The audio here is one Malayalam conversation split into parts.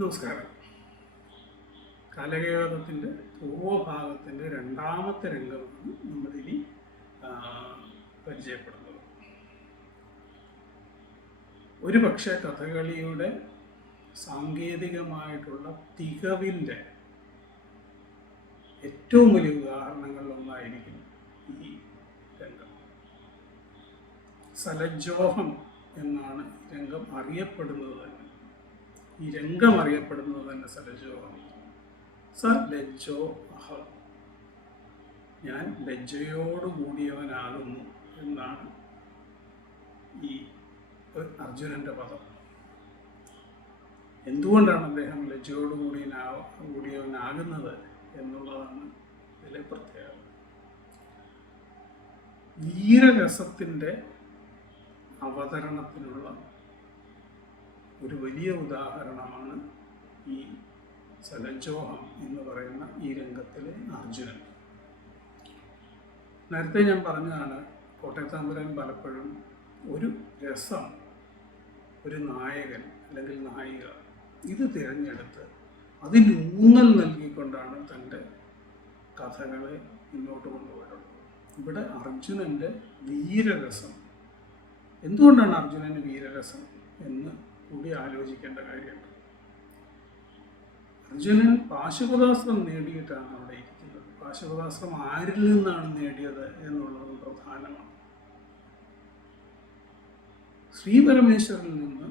നമസ്കാരം. കാലകേയത്തിൻ്റെ പൂർവഭാഗത്തിൻ്റെ രണ്ടാമത്തെ രംഗമാണ് നമ്മളിനി പരിചയപ്പെടുന്നത്. ഒരു പക്ഷേ കഥകളിയുടെ സാങ്കേതികമായിട്ടുള്ള തികവിൻ്റെ ഏറ്റവും വലിയ ഉദാഹരണങ്ങളിലൊന്നായിരിക്കും ഈ രംഗം. സലജ്ജോഹം എന്നാണ് ഈ രംഗം അറിയപ്പെടുന്നത് തന്നെ. ഈ രംഗം അറിയപ്പെടുന്നത് തന്നെ സലജ്ജോഹം. സ ലജ്ജോ അഹം, ഞാൻ ലജ്ജയോടുകൂടിയവനാകുന്നു എന്നാണ് ഈ അർജുനൻ്റെ പദം. എന്തുകൊണ്ടാണ് അദ്ദേഹം ലജ്ജയോടുകൂടിയവനാകുന്നത് എന്നുള്ളതാണ് ഇതിലെ പ്രത്യേകത. വീരരസത്തിൻ്റെ അവതരണത്തിനുള്ള ഒരു വലിയ ഉദാഹരണമാണ് ഈ സലജ്ജോഹം എന്ന് പറയുന്ന ഈ രംഗത്തിലെ അർജുനൻ. നേരത്തെ ഞാൻ പറഞ്ഞതാണ്, കോട്ടയത്തമ്പുരാൻ പലപ്പോഴും ഒരു രസം, ഒരു നായകൻ അല്ലെങ്കിൽ നായിക ഇത് തിരഞ്ഞെടുത്ത് അതിന് ഊന്നൽ നൽകിക്കൊണ്ടാണ് തൻ്റെ കഥകളെ മുന്നോട്ട് കൊണ്ടുപോയിട്ടുള്ളത്. ഇവിടെ അർജുനൻ്റെ വീരരസം, എന്തുകൊണ്ടാണ് അർജുനന് വീരരസം എന്ന് കൂടി ആലോചിക്കേണ്ട കാര്യമുണ്ട്. അർജുനൻ പാശുപതാസ്ത്രം നേടിയിട്ടാണ് അവിടെ ഇരിക്കുന്നത്. പാശുപതാസ്ത്രം ആരിൽ നിന്നാണ് നേടിയത് എന്നുള്ളതും പ്രധാനമാണ്. ശ്രീപരമേശ്വരിൽ നിന്ന്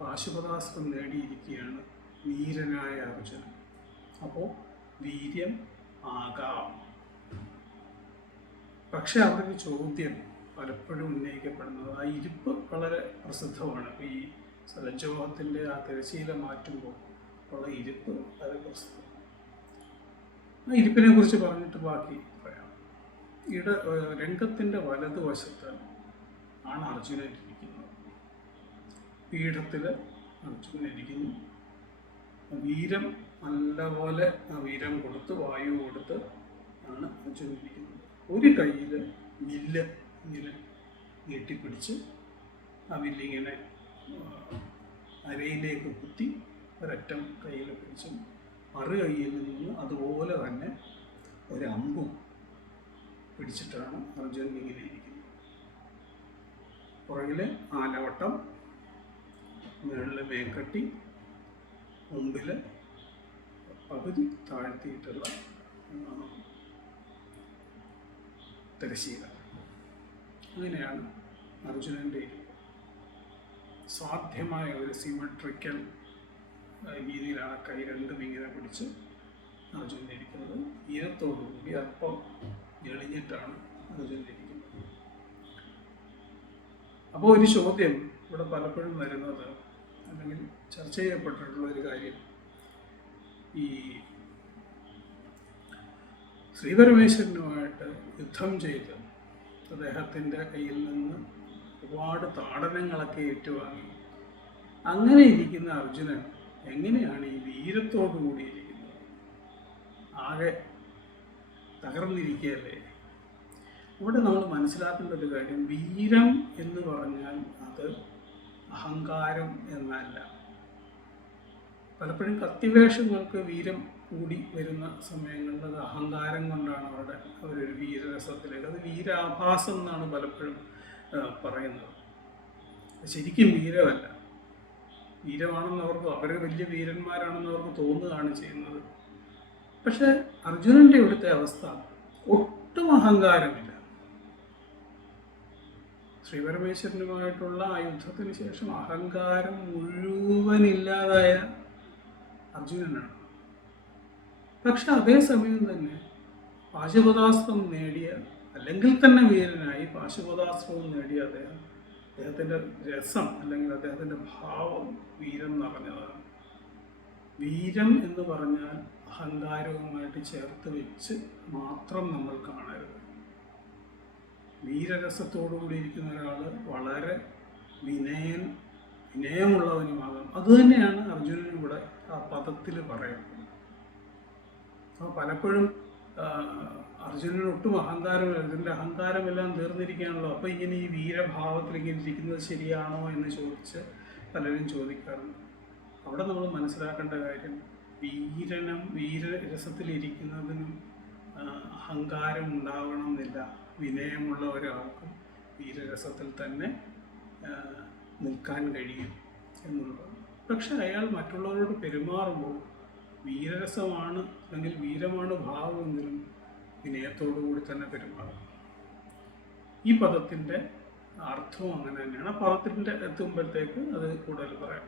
പാശുപതാസ്ത്രം നേടിയിരിക്കുകയാണ് വീരനായ അർജുനൻ. അപ്പോൾ വീര്യം ആകാം. പക്ഷെ അവിടെ ഒരു ചോദ്യം പലപ്പോഴും ഉന്നയിക്കപ്പെടുന്നത്, ആ ഇരിപ്പ് വളരെ പ്രസിദ്ധമാണ്. ഇപ്പോൾ ഈ സലജ്ജോഹത്തിൻ്റെ ആ തിരശ്ശീല മാറ്റുമ്പോൾ ഉള്ള ഇരിപ്പ് വളരെ പ്രസിദ്ധം. ആ ഇരിപ്പിനെ കുറിച്ച് പറഞ്ഞിട്ട് ബാക്കി പറയാം. രംഗത്തിൻ്റെ വലതുവശത്ത് ആണ് അർജുനൻ ഇരിക്കുന്നത്. പീഠത്തിൽ അർജുനൻ ഇരിക്കുന്നു. വീരം നല്ലപോലെ വീരം കൊടുത്ത് വായു കൊടുത്ത് ആണ് അർജുനൻ ഇരിക്കുന്നത്. ഒരു കയ്യിൽ വില്ല് ഇങ്ങനെ നീട്ടിപ്പിടിച്ച് ആ വില്ലിങ്ങനെ അരയിലേക്ക് കുത്തി ഒരറ്റം കയ്യിൽ പിടിച്ചും മറു കയ്യിൽ നിന്ന് അതുപോലെ തന്നെ ഒരമ്പും പിടിച്ചിട്ടാണ് അർജുനൻ ഇങ്ങനെ ഇരിക്കുന്നത്. പുറകിൽ ആലവട്ടം, മുകളിൽ മേൽക്കട്ടി, മുമ്പിൽ പകുതി താഴ്ത്തിയിട്ടുള്ള തിരശ്ശീല. അങ്ങനെയാണ് അർജുനൻ്റെ ഇരിപ്പ്. സാധ്യമായ ഒരു സിമെട്രിക്കൽ രീതിയിലാണ് കൈ രണ്ടും ഇങ്ങനെ പിടിച്ച് അർജുനൻ ഇരിക്കുന്നത്. ഈരത്തോടുകൂടി അല്പം ഞെളിഞ്ഞിട്ടാണ് അർജുനൻ ഇരിക്കുന്നത്. അപ്പോൾ ഒരു ചോദ്യം ഇവിടെ പലപ്പോഴും വരുന്നത്, അല്ലെങ്കിൽ ചർച്ച ചെയ്യപ്പെട്ടിട്ടുള്ള ഒരു കാര്യം, ഈ ശ്രീപരമേശ്വരനുമായിട്ട് യുദ്ധം ചെയ്ത് അദ്ദേഹത്തിൻ്റെ കയ്യിൽ നിന്ന് ഒരുപാട് താടനങ്ങളൊക്കെ ഏറ്റുവാങ്ങി അങ്ങനെ ഇരിക്കുന്ന അർജുനൻ എങ്ങനെയാണ് ഈ വീരത്തോടു കൂടിയിരിക്കുന്നത്? ആകെ തകർന്നിരിക്കുകയല്ലേ? ഇവിടെ നമ്മൾ മനസ്സിലാക്കേണ്ട ഒരു കാര്യം, വീരം എന്ന് പറഞ്ഞാൽ അത് അഹങ്കാരം എന്നല്ല. പലപ്പോഴും കത്തിവേഷങ്ങൾക്ക് വീരം കൂടി വരുന്ന സമയങ്ങളിൽ അത് അഹങ്കാരം കൊണ്ടാണ് അവരൊരു വീരരസത്തിലേക്ക്, അത് വീരാഭാസം എന്നാണ് പലപ്പോഴും പറയുന്നത്. ശരിക്കും വീരമല്ല. വീരമാണെന്നവർക്ക്, അവർ വലിയ വീരന്മാരാണെന്നവർക്ക് തോന്നുകയാണ് ചെയ്യുന്നത്. പക്ഷെ അർജുനൻ്റെ ഇവിടുത്തെ അവസ്ഥ ഒട്ടും അഹങ്കാരമില്ല. ശ്രീപരമേശ്വരനുമായിട്ടുള്ള ആ യുദ്ധത്തിന് ശേഷം അഹങ്കാരം മുഴുവനില്ലാതായ അർജുനനാണ്. പക്ഷെ അതേസമയം തന്നെ പാശുപതാസ്ത്രം നേടിയ, അല്ലെങ്കിൽ തന്നെ വീരനായി പാശുപതാസ്ത്രവും നേടിയ അദ്ദേഹത്തിൻ്റെ രസം അല്ലെങ്കിൽ അദ്ദേഹത്തിൻ്റെ ഭാവം വീരം നിറഞ്ഞതാണ്. വീരം എന്ന് പറഞ്ഞാൽ അഹങ്കാരവുമായിട്ട് ചേർത്ത് വെച്ച് മാത്രം നമ്മൾ കാണരുത്. വീരരസത്തോടുകൂടി ഇരിക്കുന്ന ഒരാൾ വളരെ വിനയമുള്ളവനുമാകാം. അതുതന്നെയാണ് അർജുനൻ ഇവിടെ ആ പദത്തിൽ പറയുന്നത്. അപ്പോൾ പലപ്പോഴും അർജുനന് ഒട്ടും അഹങ്കാരമില്ല. ഇതിൻ്റെ അഹങ്കാരമെല്ലാം തീർന്നിരിക്കുകയാണല്ലോ, അപ്പോൾ ഇങ്ങനെ ഈ വീരഭാവത്തിൽ ഇങ്ങനെ ഇരിക്കുന്നത് ശരിയാണോ എന്ന് ചോദിച്ച് പലരും ചോദിക്കാറുണ്ട്. അവിടെ നമ്മൾ മനസ്സിലാക്കേണ്ട കാര്യം വീരരസത്തിലിരിക്കുന്നതിനും അഹങ്കാരം ഉണ്ടാവണമെന്നില്ല. വിനയമുള്ള ഒരാൾക്കും വീരരസത്തിൽ തന്നെ നിൽക്കാൻ കഴിയും എന്നുള്ളതാണ്. പക്ഷെ അയാൾ മറ്റുള്ളവരോട് പെരുമാറുമ്പോൾ വീരരസമാണ് അല്ലെങ്കിൽ വീരമാണ് ഭാവമെങ്കിലും വിനയത്തോടു കൂടി തന്നെ പെരുമാറും. ഈ പദത്തിൻ്റെ അർത്ഥവും അങ്ങനെ തന്നെയാണ്. ആ പദത്തിൻ്റെ എത്തുമ്പോഴത്തേക്ക് അത് കൂടുതൽ പറയാം.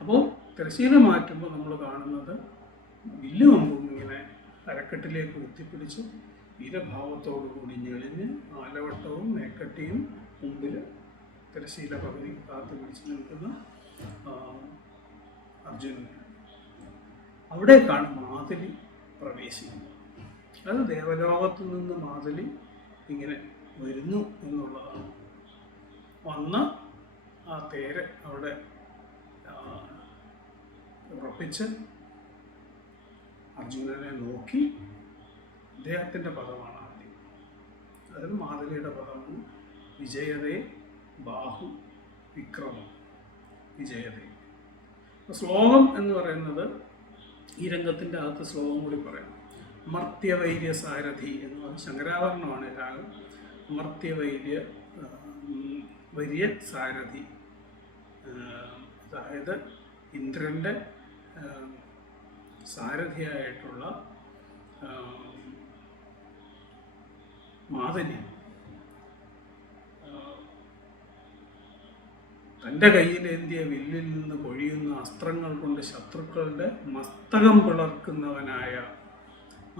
അപ്പോൾ തിരശ്ശീല മാറ്റുമ്പോൾ നമ്മൾ കാണുന്നത് വില്ലും അമ്പും ഇങ്ങനെ അരക്കെട്ടിലേക്ക് കുത്തിപ്പിടിച്ച് വീരഭാവത്തോടു കൂടി ഞെളിഞ്ഞ് ആലവട്ടവും മേക്കട്ടിയും മുമ്പിൽ തിരശ്ശീല പകുതി കാത്തു പിടിച്ച് നിൽക്കുന്ന അർജുനൻ. അവിടേക്കാണ് മാതലി പ്രവേശിക്കുന്നത്. അത് ദേവലോകത്തു നിന്ന് മാതലി ഇങ്ങനെ വരുന്നു എന്നുള്ളതാണ്. വന്ന ആ തേര് അവിടെ ഉറപ്പിച്ച് അർജുനനെ നോക്കി അദ്ദേഹത്തിൻ്റെ പദമാണ് ആദ്യം. അതായത് മാതലിയുടെ പദമാണ് വിജയതേ ബാഹു വിക്രമം. വിജയതേ ശ്ലോകം എന്ന് പറയുന്നത് ഈ രംഗത്തിൻ്റെ അകത്ത് ശ്ലോകം കൂടി പറയാം. അമർത്യവൈര്യ സാരഥി എന്ന് പറഞ്ഞാൽ ശങ്കരാഭരണമാണ് രാഗം. അമർത്യവൈര്യ സാരഥി, അതായത് ഇന്ദ്രൻ്റെ സാരഥിയായിട്ടുള്ള മാതലി തൻ്റെ കയ്യിലേന്തിയ വില്ലിൽ നിന്ന് പൊഴിയുന്ന അസ്ത്രങ്ങൾ കൊണ്ട് ശത്രുക്കളുടെ മസ്തകം പിളർക്കുന്നവനായ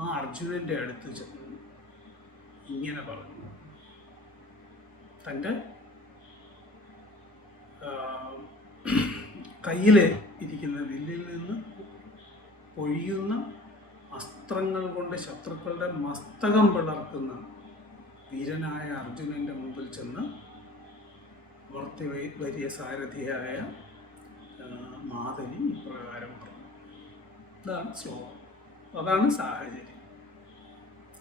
ആ അർജുനൻ്റെ അടുത്ത് ചെന്നു ഇങ്ങനെ പറഞ്ഞു. തൻ്റെ കയ്യിൽ ഇരിക്കുന്ന വില്ലിൽ നിന്ന് പൊഴിയുന്ന അസ്ത്രങ്ങൾ കൊണ്ട് ശത്രുക്കളുടെ മസ്തകം പിളർക്കുന്ന വീരനായ അർജുനൻ്റെ മുമ്പിൽ ചെന്ന് വലിയ സാരഥിയായ മാതലി ഇപ്രകാരം പറഞ്ഞു. ഇതാണ് ശ്ലോകം. അതാണ് സാഹചര്യം.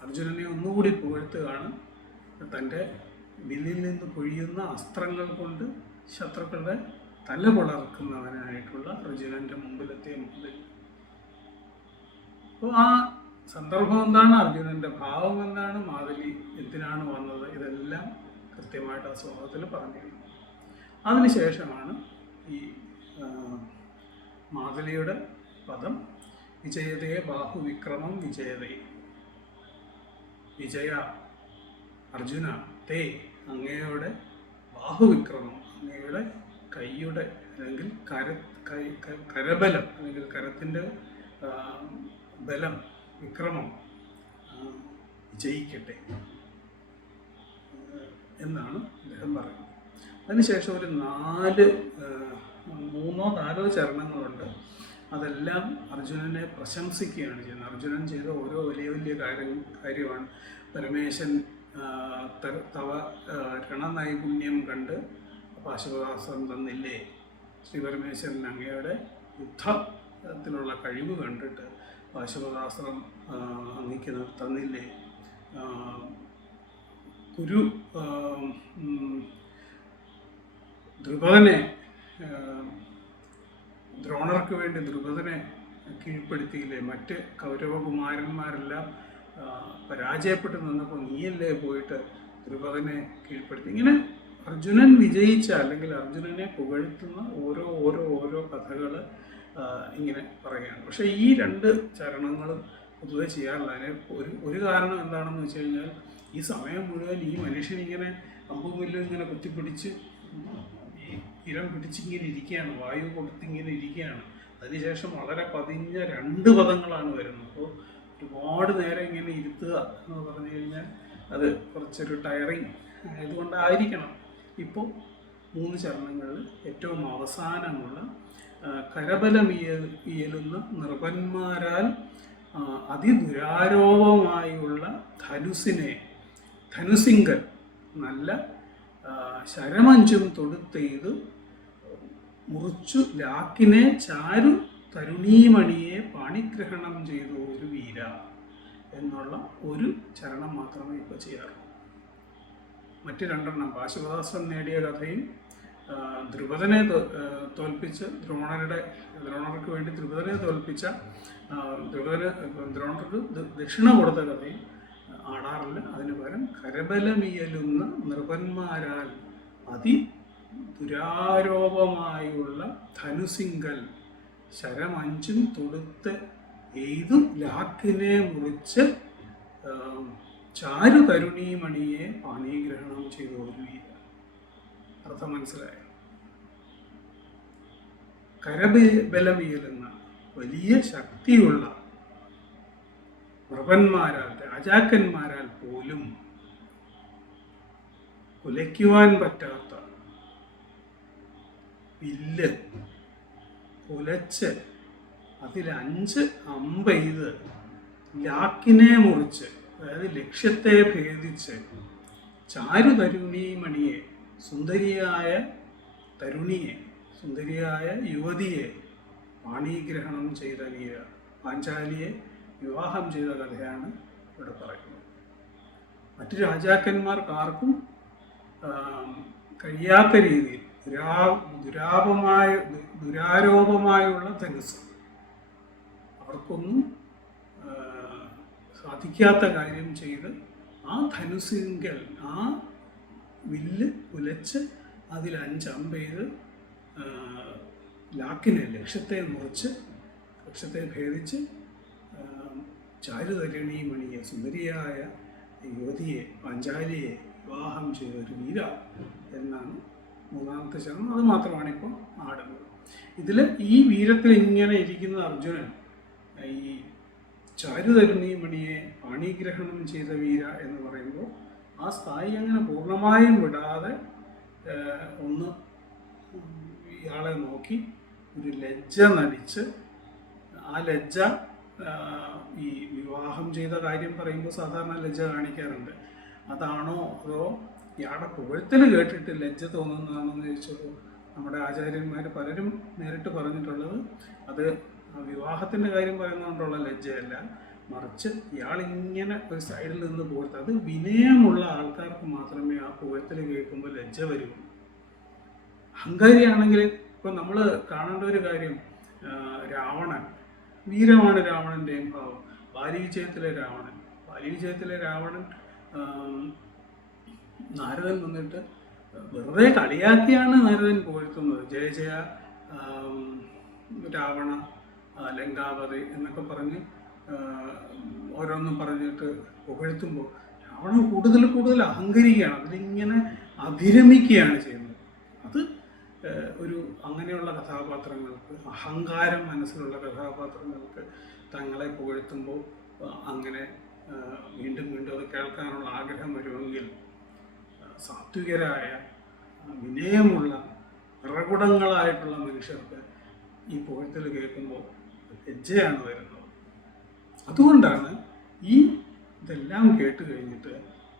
അർജുനനെ ഒന്നുകൂടി പുകഴ്ത്തുകയാണ്. തൻ്റെ വില്ലിൽ നിന്ന് പൊഴിയുന്ന അസ്ത്രങ്ങൾ കൊണ്ട് ശത്രുക്കളുടെ തല പിളർക്കുന്നവനായിട്ടുള്ള അർജുനൻ്റെ മുമ്പിലെത്തിയ മാതലി. അപ്പോൾ ആ സന്ദർഭം എന്താണ്, അർജുനൻ്റെ ഭാവം എന്താണ്, മാതലി എന്തിനാണ് വന്നത്, ഇതെല്ലാം കൃത്യമായിട്ട് ആ ശ്ലോകത്തിൽ പറഞ്ഞിരുന്നു. അതിനുശേഷമാണ് ഈ മാതലിയുടെ പദം വിജയതേ ബാഹുവിക്രമം വിജയതേ. വിജയ അർജുന തേ അങ്ങയുടെ ബാഹുവിക്രമം, അങ്ങയുടെ കൈയുടെ അല്ലെങ്കിൽ കരബലം അല്ലെങ്കിൽ കരത്തിൻ്റെ ബലം, വിക്രമം വിജയിക്കട്ടെ എന്നാണ് അദ്ദേഹം പറയുന്നത്. അതിനുശേഷം ഒരു 3-4 ചരണങ്ങളുണ്ട്. അതെല്ലാം അർജുനനെ പ്രശംസിക്കുകയാണ് ചെയ്യുന്നത്. അർജുനൻ ചെയ്ത ഓരോ വലിയ വലിയ കാര്യമാണ്. പരമേശൻ തവ രണനൈപുണ്യം കണ്ട് പാശുപതാസ്ത്രം തന്നില്ലേ, ശ്രീ പരമേശ്വരൻ അങ്ങയുടെ യുദ്ധത്തിലുള്ള കഴിവ് കണ്ടിട്ട് പാശുപതാസ്ത്രം അങ്ങയ്ക്ക് തന്നില്ലേ, ദ്രുപദനെ ദ്രോണർക്ക് വേണ്ടി ദ്രുപദനെ കീഴ്പ്പെടുത്തിയില്ലേ, മറ്റ് കൗരവകുമാരന്മാരെല്ലാം പരാജയപ്പെട്ട് നിന്നപ്പോൾ നീയല്ലേ പോയിട്ട് ദ്രുപദനെ കീഴ്പ്പെടുത്തി. ഇങ്ങനെ അർജുനൻ വിജയിച്ച അല്ലെങ്കിൽ അർജുനനെ പുകഴ്ത്തുന്ന ഓരോ കഥകൾ ഇങ്ങനെ പറയുകയാണ്. പക്ഷേ ഈ 2 ചരണങ്ങളും പൊതുവെ ചെയ്യാറില്ല. അതിന് ഒരു കാരണം എന്താണെന്ന് വെച്ച് കഴിഞ്ഞാൽ ഈ സമയം മുഴുവൻ ഈ മനുഷ്യനിങ്ങനെ അമ്പുമില്ലും ഇങ്ങനെ കുത്തിപ്പിടിച്ച് ഈ ഇരം പിടിച്ചിങ്ങനെ ഇരിക്കുകയാണ്, വായു കൊടുത്തിങ്ങനെ ഇരിക്കുകയാണ്. അതിനുശേഷം വളരെ പതിഞ്ഞ 2 പദങ്ങളാണ് വരുന്നത്. അപ്പോൾ ഒരുപാട് നേരം ഇങ്ങനെ ഇരുത്തുക എന്ന് പറഞ്ഞു കഴിഞ്ഞാൽ അത് കുറച്ചൊരു ടയറിങ് ആയതുകൊണ്ടായിരിക്കണം. ഇപ്പോൾ 3 ചരണങ്ങളിൽ ഏറ്റവും അവസാനമുള്ള കരബലമിയലുന്ന നൃപന്മാരാൽ അതിദുരാരോപമായുള്ള ധനുസിങ്കൽ നല്ല ശരമഞ്ചും തൊടുത്തെയ്ത് മുറിച്ചു ലാക്കിനെ ചാരു തരുണീമണിയെ പാണിഗ്രഹണം ചെയ്തു ഒരു വീര എന്നുള്ള ഒരു ചരണം മാത്രമേ ഇപ്പോൾ ചെയ്യാറുള്ളൂ. മറ്റ് 2 പാശുപതാസ്ത്രം നേടിയ കഥയും ദ്രുപദനെ തോൽപ്പിച്ച് ദ്രോണർക്ക് വേണ്ടി ദ്രുപദനെ തോൽപ്പിച്ച ദ്രോണർക്ക് ദക്ഷിണ കൊടുത്ത കഥയും ആടാറില്ല. അതിന് പകരം കരബലമിയലുന്ന നൃപന്മാരാൽ ദുരാരോപമായുള്ള ധനുസിങ്കൽ ശരമഞ്ചും തൊടുത്ത് എയ്തു ലാക്കിനെ മുറിച്ച് ചാരു തരുണീമണിയെ പാണീഗ്രഹണം ചെയ്തു ഒരുവില്ല. അർത്ഥം മനസ്സിലായോ? കരബലമിയലെന്ന വലിയ ശക്തിയുള്ള നൃപന്മാരാൽ, രാജാക്കന്മാരാൽ പോലും കുലയ്ക്കുവാൻ പറ്റാത്ത വില്ല് കുലച്ച് അതിൽ 5 അമ്പെയ്ത് ലാക്കിനെ മുറിച്ച്, അതായത് ലക്ഷ്യത്തെ ഭേദിച്ച് ചാരു തരുണീമണിയെ, സുന്ദരിയായ തരുണിയെ, സുന്ദരിയായ യുവതിയെ പാണീഗ്രഹണം ചെയ്ത വീര, പാഞ്ചാലിയെ വിവാഹം ചെയ്ത കഥയാണ് ഇവിടെ പറയുന്നത്. മറ്റു രാജാക്കന്മാർക്കാർക്കും കഴിയാത്ത രീതിയിൽ ദുരാരോപമായുള്ള ധനുസ്, അവർക്കൊന്നും സാധിക്കാത്ത കാര്യം ചെയ്ത് ആ ധനുസിങ്കൽ, ആ വില്ല് കുലച്ച് അതിൽ 5 അമ്പെയ്ത് ലാക്കിനെ, ലക്ഷ്യത്തെ മുറിച്ച്, ലക്ഷ്യത്തെ ഭേദിച്ച് ചാരുതരുണീമണിയെ, സുന്ദരിയായ യുവതിയെ, പാഞ്ചാലിയെ വിവാഹം ചെയ്ത ഒരു വീര എന്നാണ് 3-ാമത്തെ ചരണം. അത് മാത്രമാണ് ഇപ്പോൾ ആടുന്നത്. ഇതിൽ ഈ വീരത്തിൽ ഇങ്ങനെ ഇരിക്കുന്ന അർജുനൻ ഈ ചാരുതരുണീമണിയെ പാണിഗ്രഹണം ചെയ്ത വീര എന്ന് പറയുമ്പോൾ ആ സ്ഥായി അങ്ങനെ പൂർണ്ണമായും വിടാതെ ഒന്ന് ഇയാളെ നോക്കി ഒരു ലജ്ജ നടിച്ച്, ആ ലജ്ജ ഈ വിവാഹം ചെയ്ത കാര്യം പറയുമ്പോൾ സാധാരണ ലജ്ജ കാണിക്കാറുണ്ട്. അതാണോ അതോ ഇയാളുടെ പുകഴ്ത്തൽ കേട്ടിട്ട് ലജ്ജ തോന്നുന്നതാണോ എന്ന് ചോദിച്ചപ്പോൾ നമ്മുടെ ആചാര്യന്മാർ പലരും നേരിട്ട് പറഞ്ഞിട്ടുള്ളത് അത് വിവാഹത്തിൻ്റെ കാര്യം പറയുന്നതുകൊണ്ടുള്ള ലജ്ജയല്ല, മറിച്ച് ഇയാളിങ്ങനെ ഒരു സൈഡിൽ നിന്ന് പുകഴ്ത്തുക. അത് വിനയമുള്ള ആൾക്കാർക്ക് മാത്രമേ ആ പുകഴ്ത്തൽ കേൾക്കുമ്പോൾ ലജ്ജ വരൂ. അഹങ്കാരിയാണെങ്കിൽ ഇപ്പം നമ്മൾ കാണേണ്ട ഒരു കാര്യം, രാവണൻ, വീരമാണ് രാവണൻ്റെയും ഭാവം. ബാലിവിജയത്തിലെ രാവണൻ നാരദൻ വന്നിട്ട് വെറുതെ കളിയാക്കിയാണ് നാരദൻ പുകഴ്ത്തുന്നത്. ജയ ജയ രാവണ ലങ്കാവതി എന്നൊക്കെ പറഞ്ഞ് ഓരോന്നും പറഞ്ഞിട്ട് പുകഴ്ത്തുമ്പോൾ രാവണൻ കൂടുതൽ അഹങ്കരിക്കുകയാണ്, അതിലിങ്ങനെ അഭിരമിക്കുകയാണ് ചെയ്യുന്നത്. അത് ഒരു അങ്ങനെയുള്ള കഥാപാത്രങ്ങൾക്ക്, അഹങ്കാരം മനസ്സിലുള്ള കഥാപാത്രങ്ങൾക്ക് തങ്ങളെ പുകഴ്ത്തുമ്പോൾ അങ്ങനെ വീണ്ടും അത് കേൾക്കാനുള്ള ആഗ്രഹം വരുമെങ്കിൽ സാത്വികരായ, വിനയമുള്ള, നിറകുടങ്ങളായിട്ടുള്ള മനുഷ്യർക്ക് ഈ പുകഴ്ത്തൽ കേൾക്കുമ്പോൾ ലജ്ജയാണ് വരുന്നത്. അതുകൊണ്ടാണ് ഇതെല്ലാം കേട്ട് കഴിഞ്ഞിട്ട്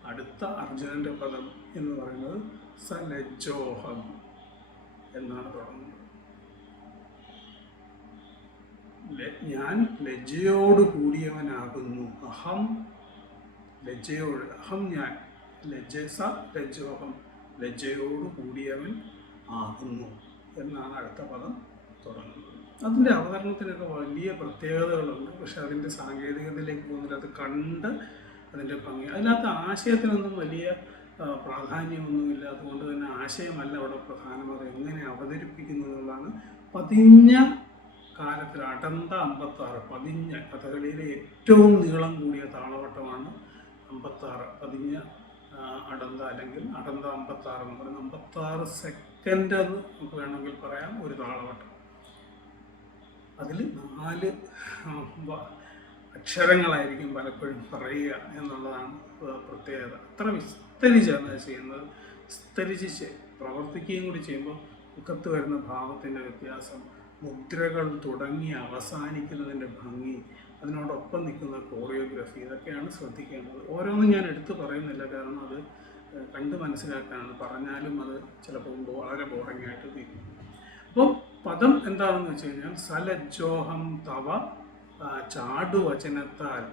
അടുത്ത അർജുനൻ്റെ പദം എന്ന് പറയുന്നത് സലജ്ജോഹം എന്നാണ് തുടങ്ങുന്നത്. ഞാൻ ലജ്ജയോട് കൂടിയവനാകുന്നു. അഹം ഞാൻ ലജ്ജോഹം, ലജ്ജയോട് കൂടിയവൻ ആകുന്നു എന്നാണ് അടുത്ത പദം തുടങ്ങുന്നത്. അതിൻ്റെ അവതരണത്തിനൊക്കെ വലിയ പ്രത്യേകതകളുണ്ട്. പക്ഷെ അതിൻ്റെ സാങ്കേതികതയിലേക്ക് പോകുന്നില്ല. അത് കണ്ട് അതിൻ്റെ ഭംഗി, അതിനകത്ത് ആശയത്തിനൊന്നും വലിയ പ്രാധാന്യമൊന്നുമില്ല. അതുകൊണ്ട് തന്നെ ആശയമല്ല അവിടെ പ്രധാനം. അത് എങ്ങനെ അവതരിപ്പിക്കുന്നു എന്നുള്ളതാണ്. പതിഞ്ഞ കാലത്തിൽ അടന്ത 56, പതിഞ്ഞ കഥകളിയിലെ ഏറ്റവും നീളം കൂടിയ താളവട്ടമാണ് 56. പതിഞ്ഞ അടന്ത അല്ലെങ്കിൽ അടന്ത 56 എന്ന് പറയുന്നത് 56 സെക്കൻഡ് എന്ന് നമുക്ക് വേണമെങ്കിൽ പറയാം ഒരു താളവട്ടം. അതിൽ 4 അക്ഷരങ്ങളായിരിക്കും പലപ്പോഴും പറയുക എന്നുള്ളതാണ് പ്രത്യേകത. അത്ര വിസ്തരിച്ചാണ് ചെയ്യുന്നത്. വിസ്തരിച്ച് പ്രവർത്തിക്കുകയും കൂടി ചെയ്യുമ്പോൾ മുഖത്ത് വരുന്ന ഭാവത്തിൻ്റെ വ്യത്യാസം, മുദ്രകൾ തുടങ്ങി അവസാനിക്കുന്നതിൻ്റെ ഭംഗി, അതിനോടൊപ്പം നിൽക്കുന്ന കോറിയോഗ്രഫി, ഇതൊക്കെയാണ് ശ്രദ്ധിക്കേണ്ടത്. ഓരോന്നും ഞാൻ എടുത്തു പറയുന്നില്ല, കാരണം അത് കണ്ട് മനസ്സിലാക്കാനാണ്. പറഞ്ഞാലും അത് ചിലപ്പോൾ വളരെ ബോറിംഗ് ആയിട്ട് തീരും. അപ്പോൾ പദം എന്താണെന്ന് വെച്ച് കഴിഞ്ഞാൽ സലജ്ജോഹം തവ ചാടുവചനത്താൽ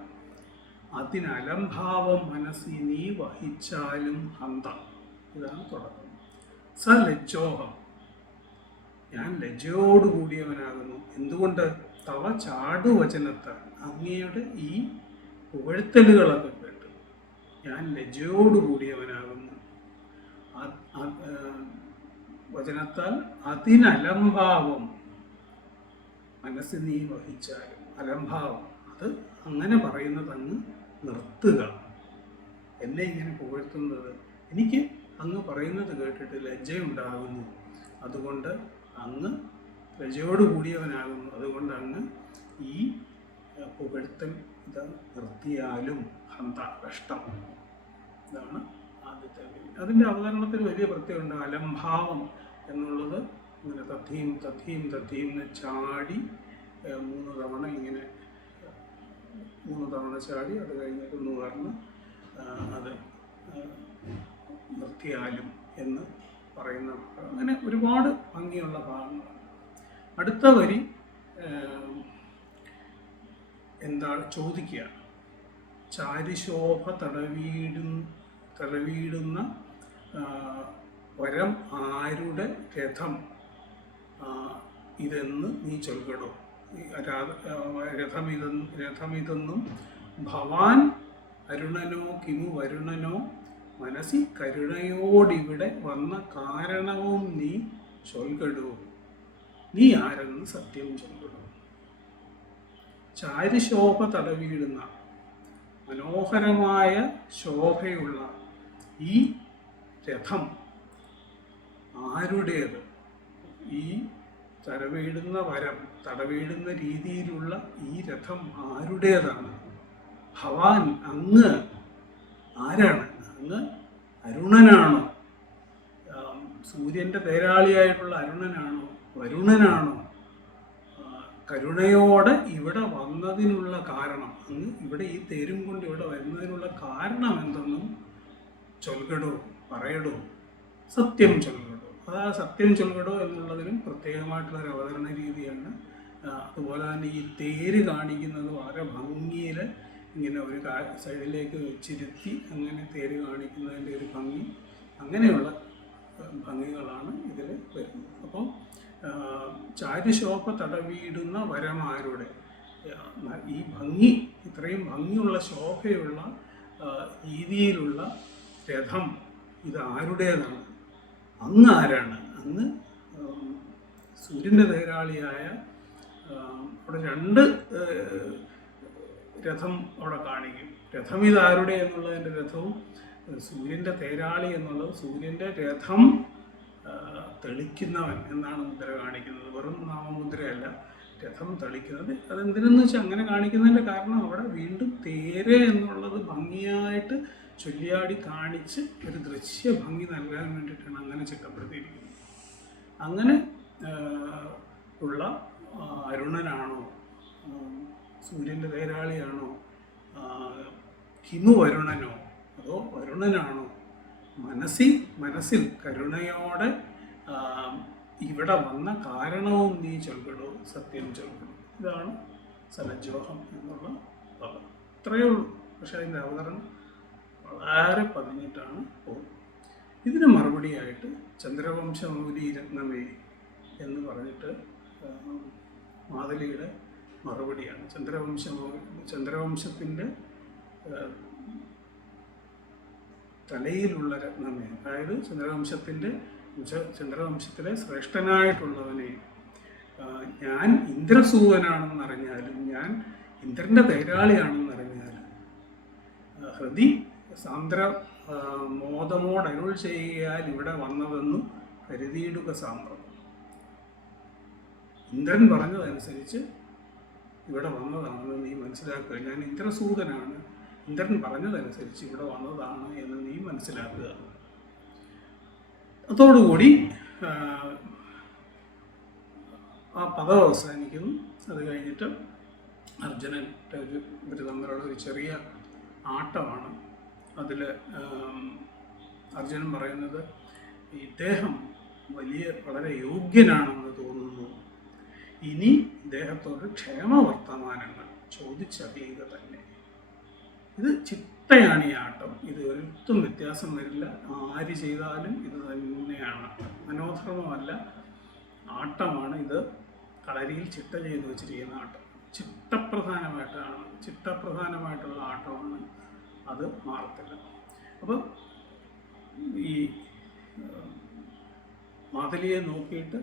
അതിനലംഭാവം മനസ്സി നീ വഹിച്ചാലും ഹന്ത. ഇതാണ് തുടക്കം. സലജ്ജോഹം, ഞാൻ ലജ്ജയോടുകൂടിയവനാകുന്നു. എന്തുകൊണ്ട്? തവ ചാടുവചനത്താൽ, അങ്ങയുടെ ഈ പുകഴ്ത്തലുകളൊക്കെ കേട്ട് ഞാൻ ലജ്ജയോടുകൂടിയവനാകുന്നു. വചനത്താൽ അതിനലംഭാവം മനസ്സിൽ നീ വഹിച്ചാലും, അലംഭാവം അത് അങ്ങനെ പറയുന്നത് അങ്ങ് നിർത്തുക. എന്നെ ഇങ്ങനെ പുകഴ്ത്തുന്നത് എനിക്ക് അങ്ങ് പറയുന്നത് കേട്ടിട്ട് ലജ്ജയുണ്ടാകുന്നു. അതുകൊണ്ട് അങ്ങ് ലജ്ജയോട് കൂടിയവനാകുന്നു. അതുകൊണ്ട് അങ്ങ് ഈ പുകഴ്ത്തൽ ഇത് നിർത്തിയാലും ഹന്ത കഷ്ടം. ഇതാണ് ആദ്യത്തെ വരി. അതിൻ്റെ അവതരണത്തിന് വലിയ പ്രത്യേകമുണ്ട്. അലംഭാവം എന്നുള്ളത് ഇങ്ങനെ തഥീം തഥീം തഥീം എന്ന് ചാടി 3 തവണ ഇങ്ങനെ 3 തവണ ചാടി അത് കഴിഞ്ഞിട്ട് നുകർന്ന് അത് നിർത്തിയാലും എന്ന് പറയുന്ന, അങ്ങനെ ഒരുപാട് ഭംഗിയുള്ള ഭാഗങ്ങളാണ്. അടുത്ത വരി എന്താണ് ചോദിക്കുക? ചാരിശോഭ തടവീടുന്ന വരം ആരുടെ രഥം ഇതെന്ന് നീ ചൊൽകടോ. രഥമിതെന്നും ഭവാൻ അരുണനോ കിമു വരുണനോ മനസ്സി കരുണയോടിവിടെ വന്ന കാരണവും നീ ചൊൽകടോ. നീ ആരെന്ന് സത്യം ചൊൽകടോ. ചാരിശോഭ തടവിയിടുന്ന മനോഹരമായ ശോഭയുള്ള ഈ രഥം ആരുടേത്? ഈ തടവിടുന്ന രീതിയിലുള്ള ഈ രഥം ആരുടേതാണ്? ഭവാൻ, അങ്ങ് ആരാണ്? അങ്ങ് അരുണനാണോ? സൂര്യൻ്റെ തേരാളിയായിട്ടുള്ള അരുണനാണോ? വരുണനാണോ? കരുണയോടെ ഇവിടെ വന്നതിനുള്ള കാരണം, അങ്ങ് ഇവിടെ ഈ തേരും കൊണ്ട് ഇവിടെ വരുന്നതിനുള്ള കാരണം എന്തെന്നും ചൊൽകടോ, പറയടോ, സത്യം ചൊൽകടോ. അതാ സത്യം ചൊൽകടോ എന്നുള്ളതിനും പ്രത്യേകമായിട്ടുള്ളൊരു അവതരണ രീതിയാണ്. അതുപോലെ തന്നെ ഈ തേര് കാണിക്കുന്നത് വളരെ ഭംഗിയിൽ ഇങ്ങനെ ഒരു സൈഡിലേക്ക് വെച്ചിരുത്തി അങ്ങനെ തേര് കാണിക്കുന്നതിൻ്റെ ഒരു ഭംഗി, അങ്ങനെയുള്ള ഭംഗികളാണ് ഇതിൽ വരുന്നത്. അപ്പം ചാരിശോഭ തടവിയിടുന്ന വരമാരുടെ ഈ ഭംഗി, ഇത്രയും ഭംഗിയുള്ള ശോഭയുള്ള രീതിയിലുള്ള രഥം ഇത് ആരുടേതാണ്? അങ്ങ് ആരാണ്? അങ്ങ് സൂര്യൻ്റെ തേരാളിയായ, അവിടെ 2 രഥം അവിടെ കാണിക്കും. രഥം ഇതാരുടെ എന്നുള്ളതിൻ്റെ രഥവും സൂര്യൻ്റെ തേരാളി എന്നുള്ളത് സൂര്യൻ്റെ രഥം തെളിക്കുന്നവൻ എന്നാണ് മുദ്ര കാണിക്കുന്നത്. വെറും നാമമുദ്രയല്ല, രഥം തെളിക്കുന്നത്. അതെന്തിനെന്ന് വെച്ചാൽ അങ്ങനെ കാണിക്കുന്നതിൻ്റെ കാരണം അവിടെ വീണ്ടും തേര് എന്നുള്ളത് ഭംഗിയായിട്ട് ചൊല്ലിയാടി കാണിച്ച് ഒരു ദൃശ്യ ഭംഗി നൽകാൻ വേണ്ടിയിട്ടാണ് അങ്ങനെ ചിട്ടപ്പെടുത്തിയിരിക്കുന്നത്. അങ്ങനെ ഉള്ള അരുണനാണോ, സൂര്യൻ്റെ തേരാളിയാണോ, ഹിമു വരുണനോ അതോ വരുണനാണോ? മനസ്സിൽ കരുണയോടെ ഇവിടെ വന്ന കാരണവും നീ ചൊൽകടോ, സത്യം ചൊൽകടോ. ഇതാണ് സലജ്ജോഹം എന്നുള്ള പദം. ഇത്രയേ ഉള്ളൂ. പക്ഷെ അതിൻ്റെ അവതരണം വളരെ പതിഞ്ഞിട്ടാണ് പോകുന്നത്. ഇതിന് മറുപടിയായിട്ട് ചന്ദ്രവംശമൗലി രത്നമേ എന്ന് പറഞ്ഞിട്ട് മാതലിയുടെ മറുപടിയാണ്. ചന്ദ്രവംശത്തിൻ്റെ തലയിലുള്ള രത്നമേ, അതായത് ചന്ദ്രവംശത്തിലെ ശ്രേഷ്ഠനായിട്ടുള്ളവനെ, ഞാൻ ഇന്ദ്രസൂതനാണെന്നറിഞ്ഞാലും, ഞാൻ ഇന്ദ്രൻ്റെ തേരാളിയാണെന്നറിഞ്ഞാലും, ഹൃദി സാന്ദ്ര മോദമോടരുൾ ചെയ്യാൻ ഇവിടെ വന്നതെന്നു കരുതിയിടുക സാമ്പ്രം. ഇന്ദ്രൻ പറഞ്ഞതനുസരിച്ച് ഇവിടെ വന്നതാണെന്ന് നീ മനസ്സിലാക്കുക. ഞാൻ ഇന്ദ്രസൂതനാണ്, ഇന്ദ്രൻ പറഞ്ഞതനുസരിച്ച് ഇവിടെ വന്നതാണ് എന്ന് നീ മനസ്സിലാക്കുക. അതോടുകൂടി ആ പദം അവസാനിക്കുന്നു. അത് കഴിഞ്ഞിട്ട് അർജുനൻ്റെ ഇവർ തമ്മിലുള്ള ഒരു ചെറിയ ആട്ടമാണ്. അതിൽ അർജുനൻ പറയുന്നത്, ഇദ്ദേഹം വളരെ യോഗ്യനാണെന്ന് തോന്നുന്നു, ഇനി ഇദ്ദേഹത്തോട് ക്ഷേമവർത്തമാനങ്ങൾ ചോദിച്ചറിയുക തന്നെ. ഇത് ചിട്ടയാണ് ഈ ആട്ടം. ഇത് ഒരിടത്തും വ്യത്യാസം വരില്ല. ആര് ചെയ്താലും ഇത് തന്നെയാണ്, മനോധർമ്മമല്ല. ആട്ടമാണ് ഇത്. കളരിയിൽ ചിട്ട ചെയ്ത് വെച്ചിരിക്കുന്ന ആട്ടം, ചിട്ടപ്രധാനമായിട്ടുള്ള ആട്ടമാണ് അത്, മാറത്തില്ല. അപ്പം ഈ മാതലിയെ നോക്കിയിട്ട്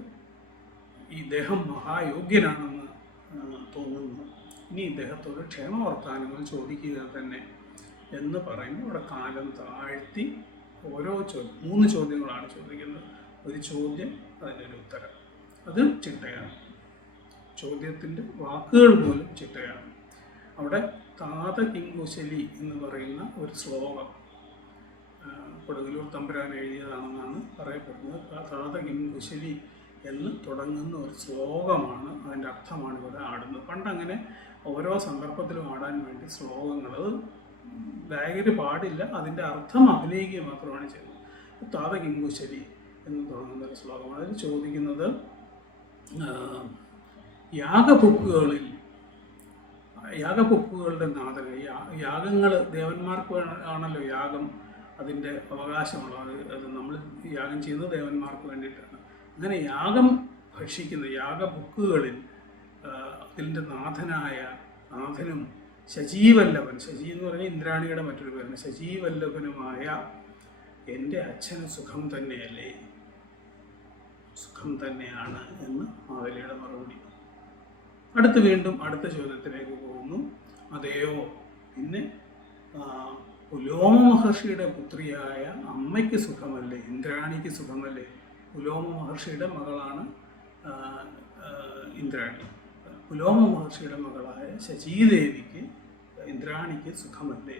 ഇദ്ദേഹം മഹായോഗ്യനാണെന്ന് തോന്നുന്നു. ഇനി ഇദ്ദേഹത്തോട് ക്ഷേമവർത്താനങ്ങൾ ചോദിക്കുക തന്നെ എന്ന് പറയുന്നു. അവിടെ കാലം താഴ്ത്തി ഓരോ 3 ചോദ്യങ്ങളാണ് ചോദിക്കുന്നത്. ഒരു ചോദ്യം, അതിനൊരു ഉത്തരം. അത് ചിട്ടയാണ്. ചോദ്യത്തിൻ്റെ വാക്കുകൾ പോലും ചിട്ടയാണ്. അവിടെ താത കിങ്കുശലി എന്ന് പറയുന്ന ഒരു ശ്ലോകം കൊടുങ്ങല്ലൂർ തമ്പുരാൻ എഴുതിയതാണെന്നാണ് പറയപ്പെടുന്നത്. താത കിങ്കുശലി എന്ന് തുടങ്ങുന്ന ഒരു ശ്ലോകമാണ്, അതിൻ്റെ അർത്ഥമാണ് ഇവിടെ ആടുന്നത്. പണ്ടങ്ങനെ ഓരോ സന്ദർഭത്തിലും ആടാൻ വേണ്ടി ശ്ലോകങ്ങൾ, അത് ഗായകർ പാടില്ല, അതിൻ്റെ അർത്ഥം അഭിനയിക്കുക മാത്രമാണ് ചെയ്യുന്നത്. താത കിങ്കുശലി എന്ന് തുടങ്ങുന്ന ഒരു ശ്ലോകമാണ്. അതിൽ ചോദിക്കുന്നത് യാഗപുക്കുകളുടെ നാഥന, യാഗങ്ങൾ ദേവന്മാർക്ക് ആണല്ലോ യാഗം അതിൻ്റെ അവകാശമുള്ളത്. അത് നമ്മൾ യാഗം ചെയ്യുന്നത് ദേവന്മാർക്ക് വേണ്ടിയിട്ടാണ്. അങ്ങനെ യാഗം ഭക്ഷിക്കുന്ന യാഗപുക്കുകളിൽ അതിൻ്റെ നാഥനും ശചീവല്ലഭൻ, ശചി എന്ന് പറഞ്ഞാൽ ഇന്ദ്രാണിയുടെ മറ്റൊരു പേരാണ്, ശചീവല്ലഭനുമായ എൻ്റെ അച്ഛന് സുഖം തന്നെയല്ലേ, സുഖം തന്നെയാണ് എന്ന് മാതലിയുടെ മറുപടി. വീണ്ടും അടുത്ത ചോദ്യത്തിലേക്ക് പോകുന്നു. അതെയോ, പിന്നെ പുലോമ മഹർഷിയുടെ പുത്രിയായ അമ്മയ്ക്ക് സുഖമല്ലേ, ഇന്ദ്രാണിക്ക് സുഖമല്ലേ? പുലോമ മഹർഷിയുടെ മകളാണ് ഇന്ദ്രാണി. പുലോമ മഹർഷിയുടെ മകളായ ശചീദേവിക്ക്, ഇന്ദ്രാണിക്ക് സുഖമല്ലേ?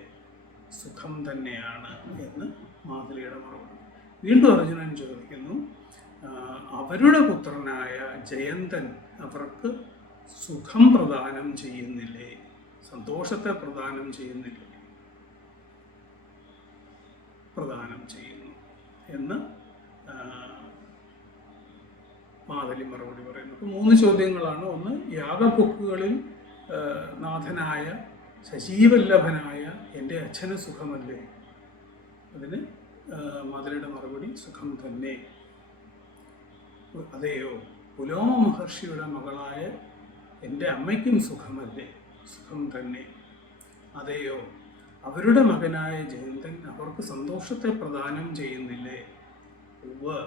സുഖം തന്നെയാണ് എന്ന് മാതലിയുടെ മറുപടി. വീണ്ടും അർജുനൻ ചോദിക്കുന്നു, അവരുടെ പുത്രനായ ജയന്തൻ അവർക്ക് സുഖം പ്രദാനം ചെയ്യുന്നില്ലേ, സന്തോഷത്തെ പ്രദാനം ചെയ്യുന്നില്ലേ? പ്രദാനം ചെയ്യുന്നു എന്ന് മാതലി മറുപടി പറയുന്നു. അപ്പോൾ 3 ചോദ്യങ്ങളാണ്. ഒന്ന്, യാഗപുക്കുകളിൽ നാഥനായ ശശീവല്ലഭനായ എൻ്റെ അച്ഛന് സുഖമല്ലേ? അതിന് മാതലിയുടെ മറുപടി സുഖം തന്നെ. അതെയോ, പുലോമ മഹർഷിയുടെ മകളായ എൻ്റെ അമ്മയ്ക്കും സുഖമല്ലേ? സുഖം തന്നെ. അതെയോ, അവരുടെ മകനായ ജയന്തൻ അവർക്ക് സന്തോഷത്തെ പ്രദാനം ചെയ്യുന്നില്ലേ? ഉവ്വ്,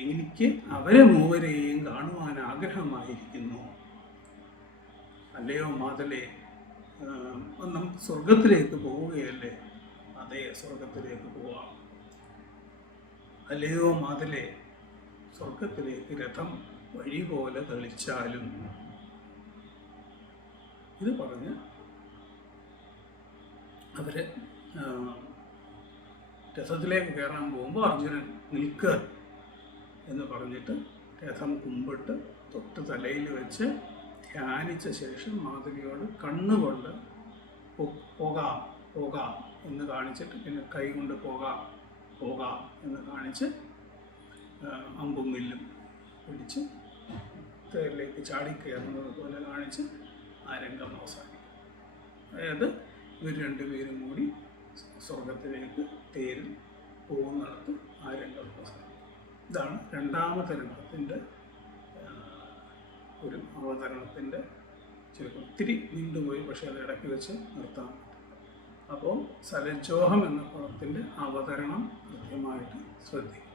എനിക്ക് അവരെ മൂവരെയും കാണുവാൻ ആഗ്രഹമായിരിക്കുന്നു. അല്ലയോ മാതലേ, നമുക്ക് സ്വർഗത്തിലേക്ക് പോവുകയല്ലേ? അതെ, സ്വർഗത്തിലേക്ക് പോവാം. അല്ലയോ മാതലേ, സ്വർഗത്തിലേക്ക് രഥം വഴി പോലെ തെളിച്ചാലും. ഇത് പറഞ്ഞ് അവര് രഥത്തിലേക്ക് കയറാൻ പോകുമ്പോൾ അർജുനൻ നിൽക്കുക എന്ന് പറഞ്ഞിട്ട് രഥം കുമ്പിട്ട് തൊട്ട് തലയിൽ വെച്ച് ധ്യാനിച്ച ശേഷം മാതലിയോട് കണ്ണുകൊണ്ട് പോകാം പോകാം എന്ന് കാണിച്ചിട്ട് പിന്നെ കൈ കൊണ്ട് പോകാം പോകാം എന്ന് കാണിച്ച് അമ്പും വില്ലും പിടിച്ച് തേരിലേക്ക് ചാടിക്കയറുന്നത് പോലെ കാണിച്ച് ആ രംഗം അവസാനിക്കും. അതായത് ഇവർ രണ്ടുപേരും കൂടി സ്വർഗത്തിലേക്ക് തേരിൽ പോകുന്നിടത്ത് ആ രംഗം അവസാനിക്കും. ഇതാണ് രണ്ടാമത്തെ രംഗത്തിൻ്റെ ഒരു അവതരണത്തിൻ്റെ ചിലപ്പോൾ ഒത്തിരി നീണ്ടുപോയി, പക്ഷേ അത് ഇടയ്ക്ക് വെച്ച് നിർത്താൻ പറ്റും. അപ്പോൾ സലജ്ജോഹം എന്ന പദത്തിൻ്റെ അവതരണം കൃത്യമായിട്ട് ശ്രദ്ധിക്കും.